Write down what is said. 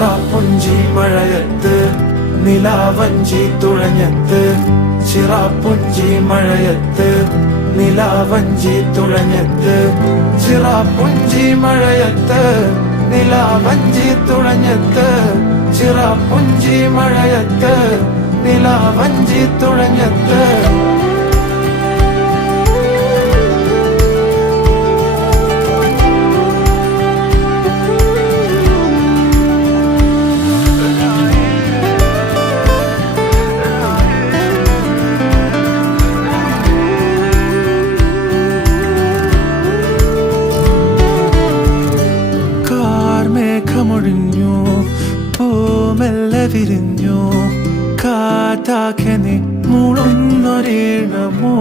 ചിറാപ്പുഞ്ചി മഴയത്ത് നിലാവഞ്ചി തുഴഞ്ഞത്ത് ചിറാപ്പുഞ്ചി മഴയത്ത് നിലാവഞ്ചി തുഴഞ്ഞത്ത് ചിറാപ്പുഞ്ചി മഴയത്ത് നിലാവഞ്ചി തുഴഞ്ഞത്ത് ചിറാപ്പുഞ്ചി മഴയത്ത് നിലാവഞ്ചി തുഴഞ്ഞത്ത് മേഘമൊഴിഞ്ഞു പൂമെല്ലെ വിരിഞ്ഞു കാറ്റാകെ നീ മൂളുന്നൊരീണമോ